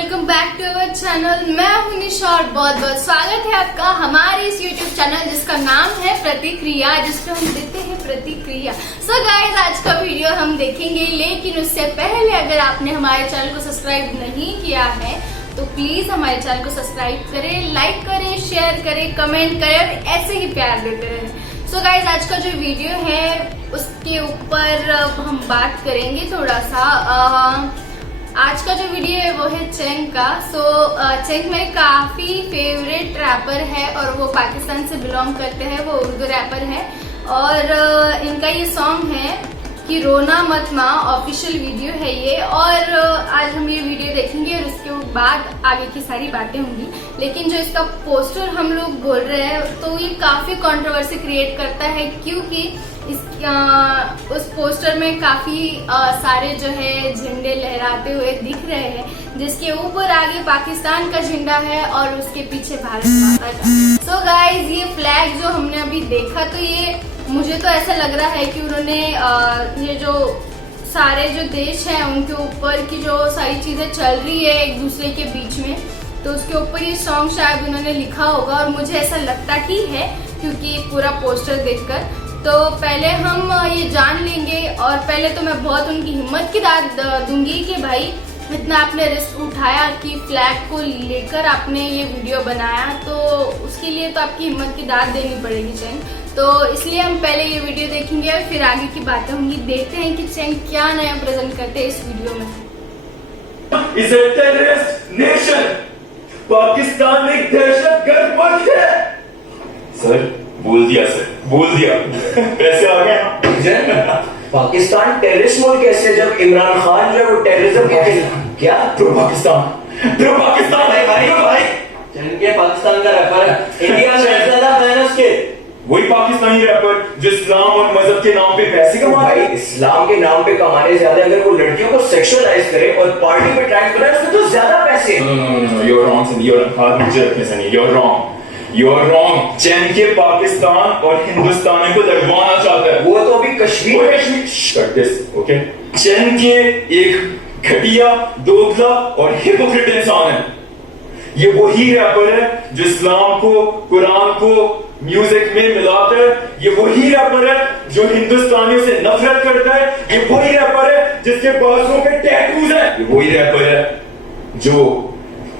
Welcome back to our channel. मैं हूं निशा और बहुत बहुत स्वागत है आपका हमारे इस यूट्यूब चैनल जिसका नाम है प्रतिक्रिया, जिसमें हम देते हैं प्रतिक्रिया। सो गाइस, आज का वीडियो हम देखेंगे, लेकिन उससे पहले अगर आपने हमारे चैनल को सब्सक्राइब नहीं किया है तो प्लीज हमारे चैनल को सब्सक्राइब करें, लाइक करें, शेयर करें, कमेंट करें और ऐसे ही प्यार देते रहें। सो गाइस, आज का जो वीडियो है उसके ऊपर हम बात करेंगे थोड़ा सा। आज का जो वीडियो है वो है चेंग का। चेंग मेरे काफी फेवरेट रैपर है और वो पाकिस्तान से बिलोंग करते हैं, वो उर्दू रैपर है और इनका ये सॉन्ग है कि रोना मत माँ, ऑफिशियल वीडियो है ये। और आज हम ये वीडियो देखेंगे और उसके बाद आगे की सारी बातें होंगी। लेकिन जो इसका पोस्टर हम लोग बोल रहे हैं तो ये काफी कंट्रोवर्सी क्रिएट करता है, क्योंकि उस पोस्टर में काफी सारे जो है झंडे लहराते हुए दिख रहे हैं, जिसके ऊपर आगे पाकिस्तान का झंडा है और उसके पीछे भारत माता का। सो गाइज, ये फ्लैग जो हमने अभी देखा तो ये मुझे तो ऐसा लग रहा है कि उन्होंने ये जो सारे जो देश हैं उनके ऊपर की जो सारी चीजें चल रही है एक दूसरे के बीच में, तो उसके ऊपर ये सॉन्ग शायद उन्होंने लिखा होगा और मुझे ऐसा लगता ही है क्योंकि पूरा पोस्टर देखकर। तो पहले हम ये जान लेंगे और पहले तो मैं बहुत उनकी हिम्मत की दाद दूंगी कि भाई इतना आपने रिस्क उठाया कि फ्लैग को लेकर आपने ये वीडियो बनाया, तो उसके लिए तो आपकी हिम्मत की दाद देनी पड़ेगी चेंग। तो इसलिए हम पहले ये वीडियो देखेंगे और फिर आगे की बातें होंगी। देखते हैं कि चेंग क्या नया प्रेजेंट करते हैं इस वीडियो में। Is a terrorist nation. Pakistan एक दहशतगर्द मुल्क है। सर बोल दिया, सर बोल दिया। पैसे आ गए। पाकिस्तान टेररिस्ट मुल्क कैसे, जब इमरान खान जो है वो टेररिज्म क्या प्रो पाकिस्तान है भाई। के पाकिस्तान का रैपर है, इंडिया में ज्यादा फैन उसके। वही पाकिस्तानी रैपर जो इस्लाम और मजहब के नाम पे पैसे कमा रहे। इस्लाम के नाम पे कमाने ज्यादा, अगर वो लड़कियों को सेक्सुअलाइज करे और पार्टी में ट्रैक करे उसमें तो ज्यादा पैसे। You're wrong, You're wrong. चैन के पाकिस्तान और हिंदुस्तान को लड़वाना चाहता है। वो तो अभी कश्मीर ओके। चैन के एक घटिया, दोगला और हिपोक्रेट इंसान है। ये वही रैपर है जो इस्लाम को, कुरान को म्यूजिक में मिलाता है। ये वही रैपर है जो हिंदुस्तानियों से नफरत करता है। ये वही रैपर है जिसके बाजों पे टैटूज हैं। ये वही रैपर है जो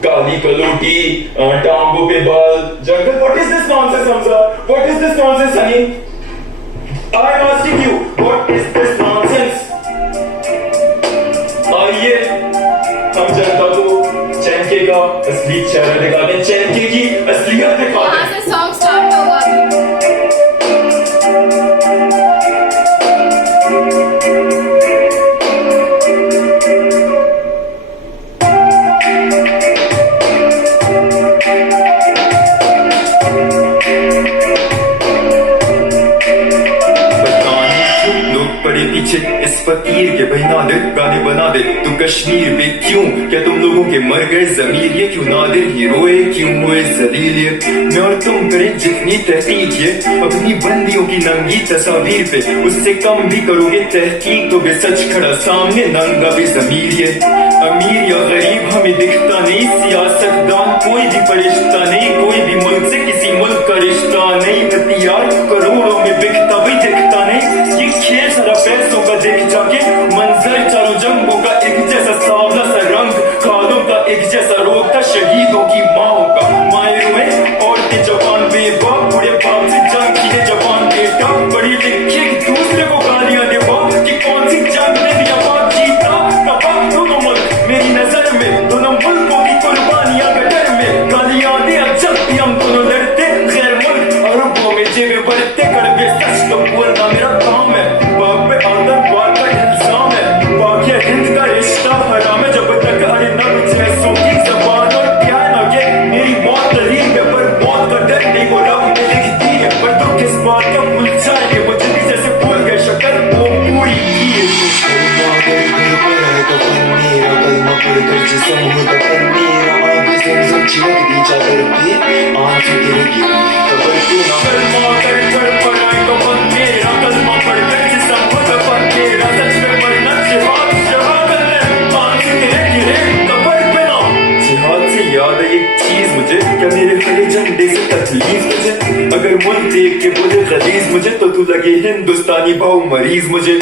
काली कलोटी, टांगों पे बाल, जंगल। What is this nonsense, Hamza? What is this nonsense, honey? I am asking you, what is this nonsense? आइए हम जनता को चैनके का असली चेहरा दिखा दें, चैनके की असलियत दिखा दें। यहाँ से सॉन्ग स्टार्ट होगा। पीछे इस फकीर के बहना दे, गाने बना दे तू कश्मीर पे क्यों, क्या तुम लोगों के मर गए जमीर, ये क्यों नादिर हीरोए, क्यों हुए जलील ये। मैं और तुम करें जितनी तहकीक ये अपनी बंदियों की नंगी तस्वीर पे, उससे कम भी करोगे तहकीक तो सच खड़ा सामने नंगा भी जमीर ये। अमीर या गरीब हमें दिखता नहीं, सियासतदान कोई भी फरिश्ता नहीं, कोई भी मुल्क से किसी मुल्क का रिश्ता नहीं, हथियार करोड़ों में बिकता भी दिखता नहीं। ये खेल सारा पैसों का देख जाके मंजर, चारों जंगों का एक जैसा सांवला सा रंग, खालों का एक जैसा रोग था शहीदों की माओं का। मायरों में औरतें जवान बेबाप, बूढ़े बाप से जंग की जवान बेटा, बड़ी लिखे दूसरे को गालियां दे बाप कि कौन सी जंग में दिया बाप जीता कबाब। दोनों मुल्क मेरी नजर में, दोनों मुल्कों की कुर्बानियां गटर में, गालियां दे अब जब भी हम दोनों लड़ते, गैर मुल्क अरबों में जेबें बढ़ते, कड़वे सच तो बोलना मेरा काम है। बाप पे आतंकवाद का इल्जाम है, वाक़या हिंद का रिश्ता हराम है, जब तक अरनब जैसों की जबान और प्यार न के मेरी मौत तरीब है, पर मौत का डर नहीं वो रब ने लिख दी है। पर तो किस बात का भूल जाएंगे वो जल्दी जैसे भूल गए शक्कर वो पूरी की है। प्लीज मुझे, अगर मुल्क देख के बोले गलीज मुझे, तो तू लगे हिंदुस्तानी भाव मरीज मुझे।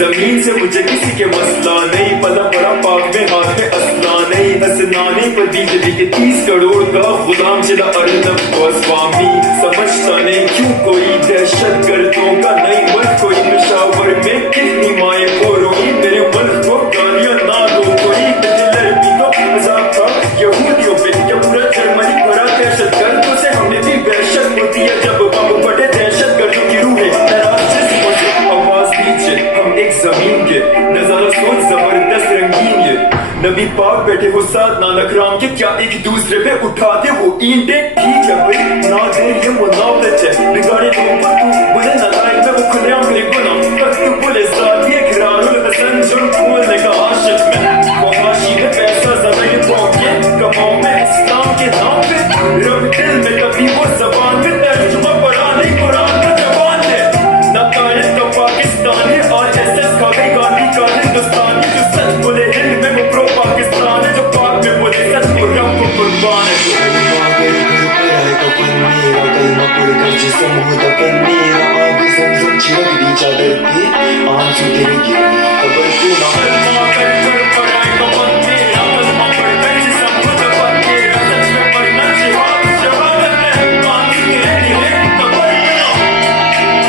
जमीन से मुझे किसी के मसला नहीं, पला पड़ा पाक में हाथ में असला नहीं, हसनाने पर बीजेपी के 30 करोड़ का गुलाम चला अर्नब गोस्वामी। समझता नहीं क्यों कोई दहशत गर्दों का नहीं मुल्क, कोई पेशावर में कितनी माए को रोई, मेरे मुल्क को गालियां ना दो कोई, हिटलर भी तो मजाक था यहूदियों पे, या पूरा जर्मनी भरा दहशत गर्दों से, हमें भी दहशत होती है जब बम पड़े, दहशत गर्दों की रूहें नाराज से आवाज दीजिए, हम एक जमीन के नजारा सोच जबरदस्त रंगीन ये, नबी पाक बैठे हो साथ नानक राम के, क्या एक दूसरे पे उठाते वो ईंटे, ठीक है भाई ना दे ये मुनावरत है, बिगाड़े लोगों को तू बोले ना लाइक में वो खुले मेरे गुना, पर तू बोले साथ ये खिरारुल हसन जुर्म बोलने का आशिक में, वो हाशी में पैसा ज्यादा ये पहुंचे कमाओ में इस्लाम के नाम पे, रब दिल में कभी वो जबान में तर्जुमा पढ़ा नहीं कुरान का जबान है, नकायत का पाकिस्तान है और SS का भी गांधी का हिंदुस्तानी, जो सच बोले हिंद में वो प्रो पाकिस्तान है, जो पाक में बोले सच को रब को कुर्बान है। जिसम हो दफन मेरा आग ज़मज़म छिड़क दी चादर पे, आंसू तेरे गिरे खबर क्यों ना कलमा कर कर पढ़ाई कफन मेरा, कलमा पढ़ कर जिसम हो दफन मेरा, सच में पढ़ना शहादत है, आंसू तेरे गिरे खबर क्यों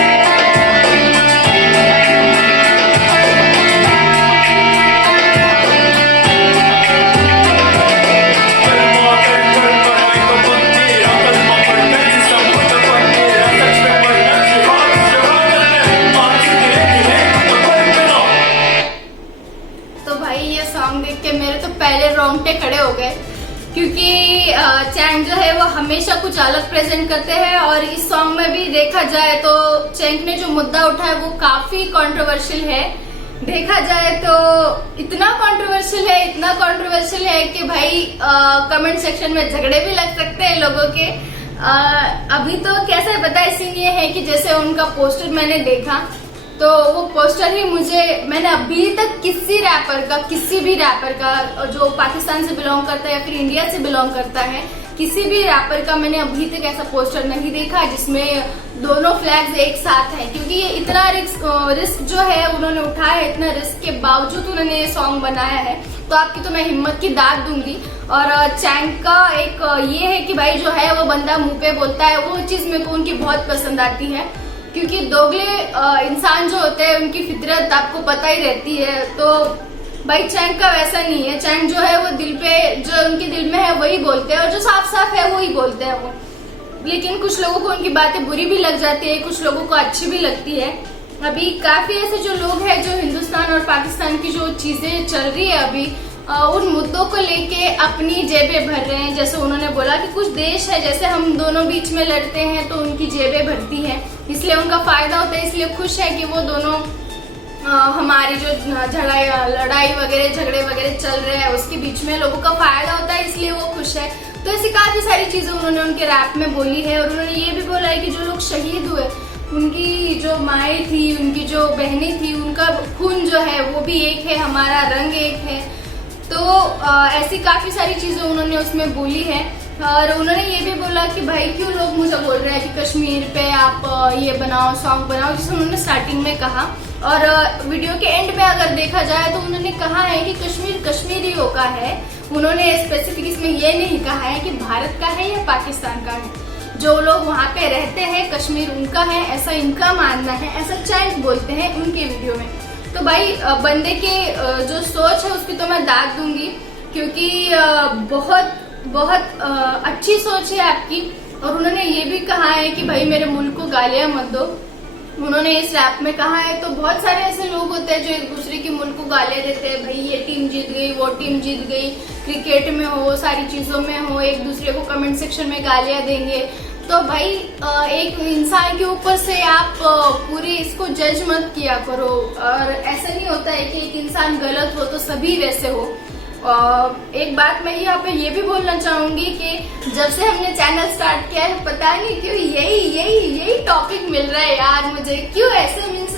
कलमा कर कर पढ़ाई कफन मेरा, कलमा पढ़ कर जिसम हो दफन मेरा, सच में पढ़ना शहादत है, आंसू तेरे गिरे खबर क्यों। तो भाई ये सॉन्ग देख के मेरे तो पहले रोंगटे खड़े हो गए, क्योंकि चैंग जो है वो हमेशा कुछ अलग प्रेजेंट करते हैं, और इस सॉन्ग में भी देखा जाए तो चैंग ने जो मुद्दा उठाया वो काफी कंट्रोवर्शियल है। देखा जाए तो इतना कंट्रोवर्शियल है, इतना कंट्रोवर्शियल है कि भाई कमेंट सेक्शन में झगड़े भी लग सकते हैं लोगों के। अभी तो कैसा है पता है, सीन ये है कि जैसे उनका पोस्टर मैंने देखा तो वो पोस्टर ही मैंने अभी तक किसी भी रैपर का जो पाकिस्तान से बिलोंग करता है या फिर इंडिया से बिलोंग करता है, किसी भी रैपर का मैंने अभी तक ऐसा पोस्टर नहीं देखा जिसमें दोनों फ्लैग्स एक साथ हैं, क्योंकि ये इतना रिस्क जो है उन्होंने उठाया है, इतना रिस्क के बावजूद उन्होंने ये सॉन्ग बनाया है, तो आपकी तो मैं हिम्मत की दाद दूंगी। और चैंग का एक ये है कि भाई जो है वो बंदा मुंह पे बोलता है, वो चीज मेरे को उनकी बहुत पसंद आती है, क्योंकि दोगले इंसान जो होते हैं उनकी फितरत आपको पता ही रहती है। तो भाई चैंग का वैसा नहीं है, चैंग जो है वो दिल पे जो उनके दिल में है वही बोलते हैं, और जो साफ साफ है वही बोलते हैं वो। लेकिन कुछ लोगों को उनकी बातें बुरी भी लग जाती है, कुछ लोगों को अच्छी भी लगती है। अभी काफी ऐसे जो लोग हैं जो हिंदुस्तान और पाकिस्तान की जो चीजें चल रही है अभी, उन मुद्दों को लेके अपनी जेबें भर रहे हैं। जैसे उन्होंने बोला कि कुछ देश है जैसे हम दोनों बीच में लड़ते हैं तो उनकी जेबें भरती हैं, इसलिए उनका फायदा होता है, इसलिए खुश है कि वो दोनों हमारी जो लड़ाई वगैरह झगड़े वगैरह चल रहे हैं उसके बीच में लोगों का फायदा होता है, इसलिए वो खुश है। तो ऐसी काफी सारी चीजें उन्होंने उनके रैप में बोली है, और उन्होंने ये भी बोला है कि जो लोग शहीद हुए उनकी जो माएँ थी, उनकी जो बहनें थी, उनका खून जो है वो भी एक है, हमारा रंग एक है। तो ऐसी काफी सारी चीजें उन्होंने उसमें बोली है। और उन्होंने ये भी बोला कि भाई क्यों लोग मुझे बोल रहे हैं कि कश्मीर पे आप ये बनाओ, सॉन्ग बनाओ, जिसे उन्होंने स्टार्टिंग में कहा। और वीडियो के एंड में अगर देखा जाए तो उन्होंने कहा है कि कश्मीर कश्मीरियों का है। उन्होंने स्पेसिफिक इसमें ये नहीं कहा है कि भारत का है या पाकिस्तान का है। जो लोग वहाँ पे रहते हैं कश्मीर उनका है, ऐसा इनका मानना है, ऐसा चैंग बोलते हैं उनके वीडियो में। तो भाई बंदे के जो सोच है उसकी तो मैं दाद दूंगी, क्योंकि बहुत बहुत अच्छी सोच है आपकी। और उन्होंने ये भी कहा है कि भाई मेरे मुल्क को गालियां मत दो, उन्होंने इस रैप में कहा है। तो बहुत सारे ऐसे लोग होते हैं जो एक दूसरे की मुल्क को गालियां देते हैं, भाई ये टीम जीत गई, वो टीम जीत गई, क्रिकेट में हो, सारी चीजों में हो, एक दूसरे को कमेंट सेक्शन में गालियां देंगे। तो भाई एक इंसान के ऊपर से आप पूरी इसको जज मत किया करो। और ऐसा नहीं होता है कि एक इंसान गलत हो तो सभी वैसे हो। एक बात मैं यहाँ पे ये भी बोलना चाहूंगी कि जब से हमने चैनल स्टार्ट किया है पता नहीं क्यों यही टॉपिक मिल रहा है यार मुझे, क्यों ऐसे मीन्स।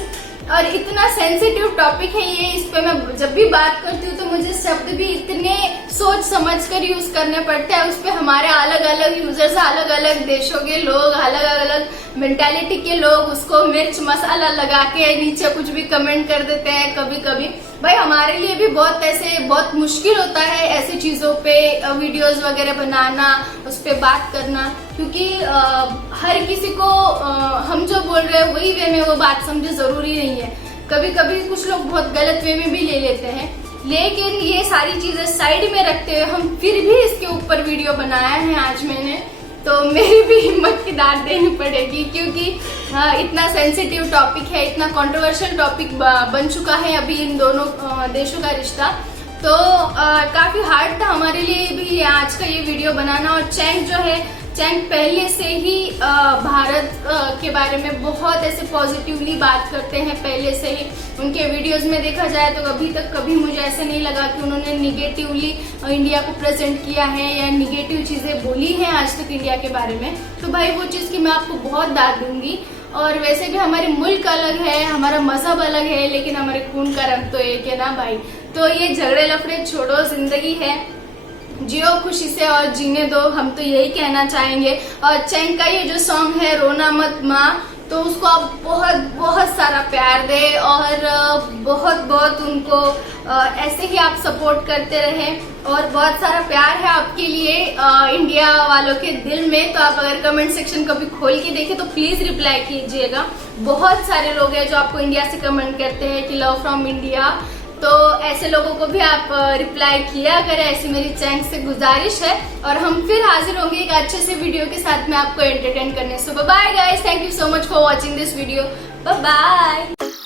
और इतना सेंसिटिव टॉपिक है ये, इस पे मैं जब भी बात करती हूँ तो तो मुझे शब्द भी इतने सोच समझ कर यूज करने पड़ते हैं। उस पे हमारे अलग अलग यूजर्स, अलग अलग देशों के लोग, अलग अलग मेंटालिटी के लोग उसको मिर्च मसाला लगा के नीचे कुछ भी कमेंट कर देते हैं कभी कभी। भाई हमारे लिए भी बहुत मुश्किल होता है ऐसी चीजों पे वीडियोस वगैरह बनाना, उस पे बात करना, क्योंकि हर किसी को हम जो बोल रहे हैं वही वे में वो बात समझे जरूरी नहीं है। कभी कभी कुछ लोग बहुत गलत वे में भी ले लेते हैं, लेकिन ये सारी चीजें साइड में रखते हुए हम फिर भी इसके ऊपर वीडियो बनाया है आज मैंने। तो मेरी भी हिम्मत की दाद देनी पड़ेगी, क्योंकि इतना सेंसिटिव टॉपिक है, इतना कंट्रोवर्शियल टॉपिक बन चुका है अभी इन दोनों देशों का रिश्ता। तो काफी हार्ड था हमारे लिए भी आज का ये वीडियो बनाना। और चैंग जो है, चैंग पहले से ही भारत के बारे में बहुत ऐसे पॉजिटिवली बात करते हैं पहले से ही। उनके वीडियोस में देखा जाए तो अभी तक कभी मुझे ऐसे नहीं लगा कि उन्होंने निगेटिवली इंडिया को प्रेजेंट किया है या निगेटिव चीजें बोली हैं आज तक इंडिया के बारे में। तो भाई वो चीज की मैं आपको बहुत दाद दूंगी। और वैसे भी हमारे मुल्क अलग है, हमारा मजहब अलग है, लेकिन हमारे खून का रंग तो एक है ना भाई। तो ये झगड़े लफड़े छोड़ो, जिंदगी है, जियो खुशी से और जीने दो, हम तो यही कहना चाहेंगे। और चैंग का ये जो सॉन्ग है रोना मत माँ, तो उसको आप बहुत बहुत सारा प्यार दे और बहुत बहुत उनको ऐसे ही आप सपोर्ट करते रहें। और बहुत सारा प्यार है आपके लिए इंडिया वालों के दिल में। तो आप अगर कमेंट सेक्शन कभी खोल के देखें तो प्लीज रिप्लाई कीजिएगा। बहुत सारे लोग हैं जो आपको इंडिया से कमेंट करते हैं कि लव फ्रॉम इंडिया, तो ऐसे लोगों को भी आप रिप्लाई किया करें, ऐसी मेरी चैंग से गुजारिश है। और हम फिर हाजिर होंगे एक अच्छे से वीडियो के साथ में आपको एंटरटेन करने। So bye guys, thank you so much for watching this video. Bye bye.